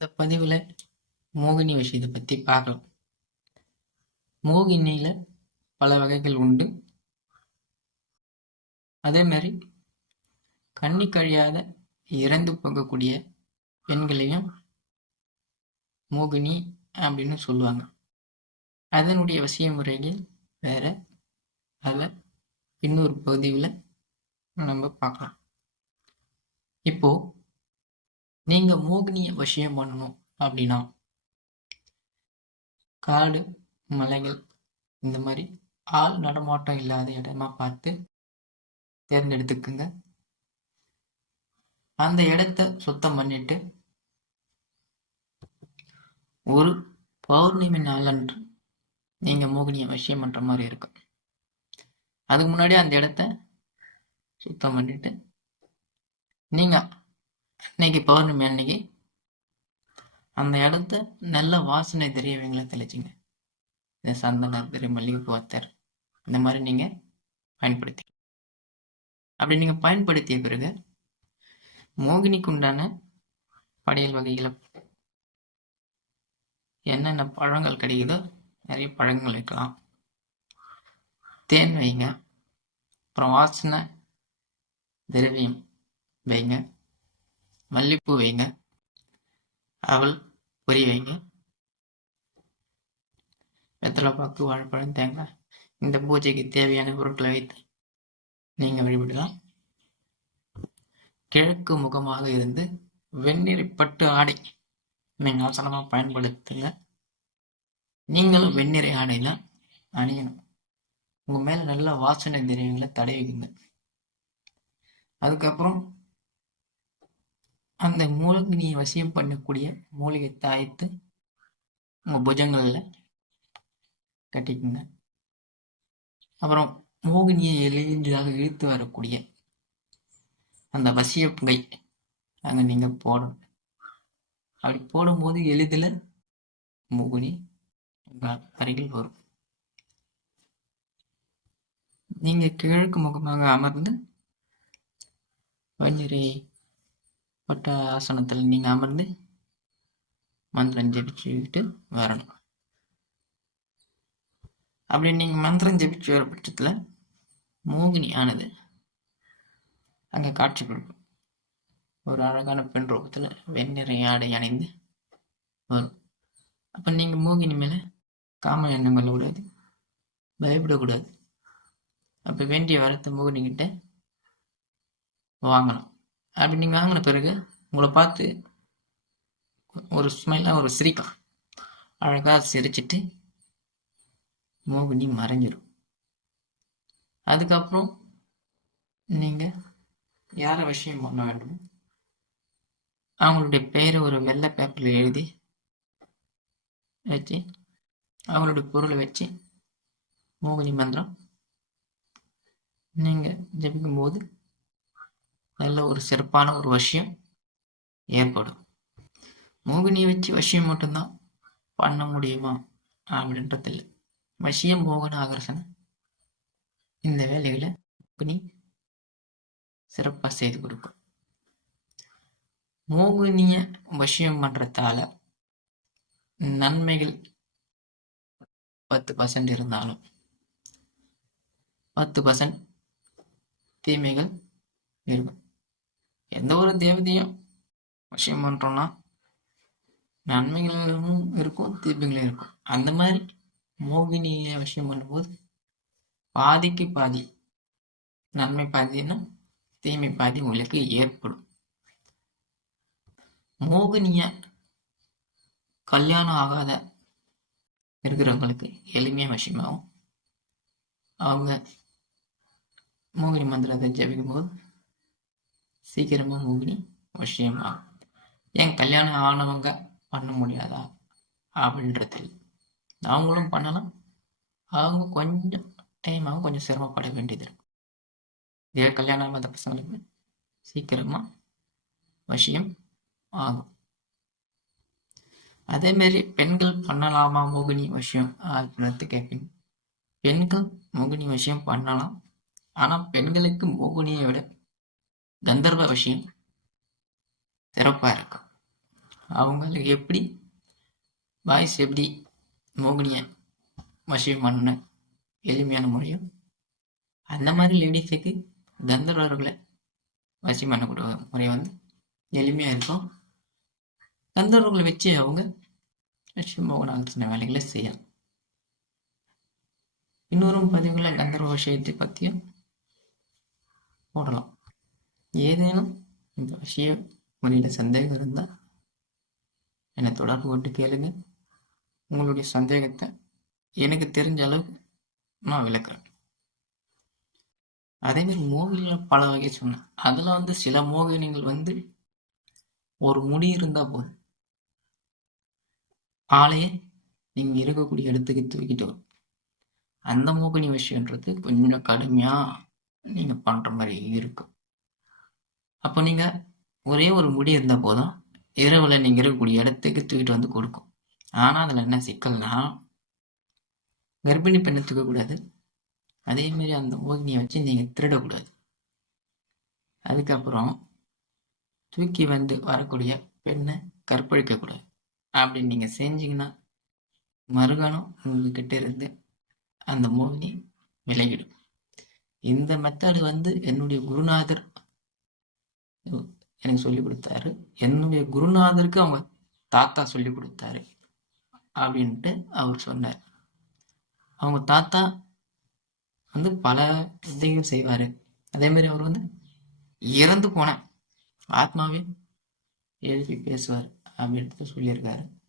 இந்த பதிவில் மோகினி விஷயத்தை பற்றி பார்க்கலாம். மோகினியில் பல வகைகள் உண்டு. அதே மாதிரி கண்ணி கழியாத இறந்து போகக்கூடிய பெண்களையும் மோகினி அப்படின்னு சொல்லுவாங்க. அதனுடைய வசிய முறைகள் வேற. அதை இன்னொரு பகுதியில் நம்ம பார்க்கலாம். இப்போ நீங்க மோகினியை விஷயம் பண்ணணும் அப்படின்னா காடு மலைகள் இந்த மாதிரி ஆள் நடமாட்டம் இல்லாத இடமா பார்த்து தேர்ந்தெடுத்துக்குங்க. அந்த இடத்த சுத்தம் பண்ணிட்டு ஒரு பௌர்ணமி நாளன்று நீங்க மோகினிய விஷயம் பண்ற மாதிரி இருக்கும். அதுக்கு முன்னாடி அந்த இடத்த சுத்தம் பண்ணிட்டு நீங்க அன்னைக்கு பௌர்ணமி அன்னைக்கு அந்த இடத்த நல்ல வாசனை தெரியவங்களை தெளிச்சிங்க. இந்த சந்தனம் திரு மல்லிகைப்பூ அத்தர் இந்த மாதிரி நீங்கள் பயன்படுத்தி அப்படி நீங்கள் பயன்படுத்திய பிறகு மோகினிக்கு உண்டான படையல் வகைகளை என்னென்ன பழங்கள் கிடைக்குதோ நிறைய பழங்கள் வைக்கலாம் தேன் வைங்க. அப்புறம் வாசனை திரவியம் வைங்க. மல்லிப்பூ வைங்க. அவள் பொரி வைங்க. வெத்தலை பாக்கு வாழைப்பழம் தேங்காய். இந்த பூஜைக்கு தேவையான பொருட்களை வைத்து நீங்கள் வழிபடலாம். கிழக்கு முகமாக இருந்து வெந்நீர் பட்டு ஆடை நீங்கள் அவசரமாக பயன்படுத்துங்க. நீங்களும் வெந்நீரை ஆடை தான் அணியணும். உங்கள் மேலே நல்ல வாசனை திரவியங்களை தடவிக்குங்க அதுக்கப்புறம் அந்த மூலிகையை வசியம் பண்ணக்கூடிய மூலிகை தாயத்து உங்கள் புஜங்களில் கட்டிக்குங்க. அப்புறம் மோகினியை எளிதாக இழுத்து வரக்கூடிய அந்த வசிய புகை அங்கே நீங்கள் போடணும். அப்படி போடும்போது எளிதில் மோகினி உங்கள் அருகில் வரும். நீங்கள் கிழக்கு முகமாக அமர்ந்து வன்னிரை பட்ட ஆசனத்தில் நீங்கள் அமர்ந்து மந்திரம் ஜெபிச்சுக்கிட்டு வரணும். அப்படி நீங்கள் மந்திரம் ஜெபிச்சு வர பட்சத்தில் மோகினி ஆனது அங்கே காட்சி கொடுக்கும். ஒரு அழகான பெண் ரூபத்தில் வெண்ணிறை ஆடை அணிந்து வரும். அப்போ நீங்கள் மோகினி மேலே காம எண்ணம் கொள்ளக்கூடாது பயப்படக்கூடாது. அப்போ வேண்டிய வரத்தை மோகினிக்கிட்ட வாங்கலாம் அப்படி நீங்கள் வாங்கின பிறகு. உங்களை பார்த்து ஒரு ஸ்மைலாக ஒரு சிரிக்கலாம் அழகாக சிரிச்சிட்டு மோகினி மறைஞ்சிடும் அதுக்கப்புறம் நீங்கள் யாரை விஷயம் பண்ண வேண்டும்? அவங்களுடைய பெயரை ஒரு வெள்ளை பேப்பரில் எழுதி வச்சு அவங்களுடைய பொருளை வச்சு மோகினி மந்திரம். நீங்கள் ஜபிக்கும்போது நல்ல ஒரு சிறப்பான ஒரு விஷயம் ஏற்படும். மோகினியை வச்சு விஷயம் மட்டும்தான் பண்ண முடியுமா? அப்படின்றதில்லை. விஷயம் மோகன ஆகர்ஷனை இந்த வேலைகளை மோகினி சிறப்பாக செய்து கொடுக்கும். மோகினிய விஷயம் பண்ணுறதால நன்மைகள் பத்து பர்சன்ட் இருந்தாலும் பத்து பர்சன்ட் தீமைகள் இருக்கும். எந்த ஒரு தேவதையும் விஷயம் பண்ணுறோன்னா நன்மைகளும் இருக்கும் தீபங்களும் இருக்கும். அந்த மாதிரி மோகினியை விஷயம் பண்ணும்போது பாதிக்கு பாதி நன்மை பாதின்னா தீமை பாதி உங்களுக்கு ஏற்படும். மோகினிய கல்யாணம் ஆகாத இருக்கிறவங்களுக்கு எளிமையாக விஷயமாகும். அவங்க மோகினி மந்திரத்தை ஜபிக்கும் போது சீக்கிரமாக மோகினி விஷயமா ஏன் கல்யாணம் ஆனவங்க பண்ண முடியாதா? அப்படின்றது அவங்களும் பண்ணலாம். அவங்க கொஞ்சம் டைம் ஆகும் கொஞ்சம் சிரமப்பட வேண்டியது இருக்கும். இதே கல்யாணம் ஆகாத பசங்களுக்கு சீக்கிரமாக விஷயம் ஆகும். அதேமாரி பெண்கள் பண்ணலாமா? மோகினி விஷயம் அப்படின்னு கேட்பீங்க பெண்கள் மோகினி விஷயம் பண்ணலாம். ஆனால் பெண்களுக்கு மோகினியை விட கந்தர்வ விஷயம் சிறப்பாக இருக்கும் அவங்களுக்கு எப்படி வாய்ஸ் எப்படி மோகினிய வசியம் பண்ண எளிமையான முறையும் அந்த மாதிரி லேடிஸுக்கு கந்தர்வர்களை வசியம் பண்ணக்கூடிய முறை வந்து எளிமையாக இருக்கும். கந்தர்வர்களை வச்சு அவங்க மோகனாகர்த்தன வேலைகளை செய்யலாம். இன்னொரு பதிவுகளை கந்தர்வ விஷயத்தை பற்றியும் போடலாம். ஏதேனும் இந்த விஷய முறையில் சந்தேகம் இருந்தால் என்னை தொடர்பு கொண்டு கேளுங்க. உங்களுடைய சந்தேகத்தை எனக்கு தெரிஞ்ச அளவுக்கு நான் விளக்குறேன். அதே மாதிரி மோகினியில் பல வகை சொன்னேன் அதில் வந்து சில மோகினிகள் வந்து ஒரு முடி இருந்தால் போதும். ஆளையே நீங்கள் இருக்கக்கூடிய இடத்துக்கு தூக்கிட்டு வரும். அந்த மோகினி விஷயன்றது கொஞ்சம் கடுமையாக நீங்கள் பண்ணுற மாதிரி இருக்கும். அப்போ நீங்கள் ஒரே ஒரு முடி இருந்தால் போதும். இரவில் நீங்கள் இருக்கக்கூடிய இடத்துக்கு தூக்கிட்டு வந்து கொடுக்கும். ஆனால் அதில் என்ன சிக்கல்னா கர்ப்பிணி பெண்ணை தூக்கக்கூடாது. அதேமாரி அந்த ஓகினியை வச்சு நீங்கள் திருடக்கூடாது. அதுக்கப்புறம் தூக்கி வந்து வரக்கூடிய பெண்ணை கற்பழிக்கக்கூடாது. அப்படி நீங்கள் செஞ்சீங்கன்னா மறுகணம் உங்ககிட்ட இருந்து அந்த மோகினி விலகிடும். இந்த மெத்தடு வந்து என்னுடைய குருநாதர் எனக்கு சொல்லி கொடுத்தாரு. என்னுடைய குருநாதருக்கு அவங்க தாத்தா சொல்லி கொடுத்தாரு அப்படின்ட்டு அவர் சொன்னார். அவங்க தாத்தா வந்து பல இதையும் செய்வார். அதேமாரி அவர் வந்து இறந்து போன ஆத்மாவே எழுப்பி பேசுவார் அப்படின்ட்டு சொல்லியிருக்காரு.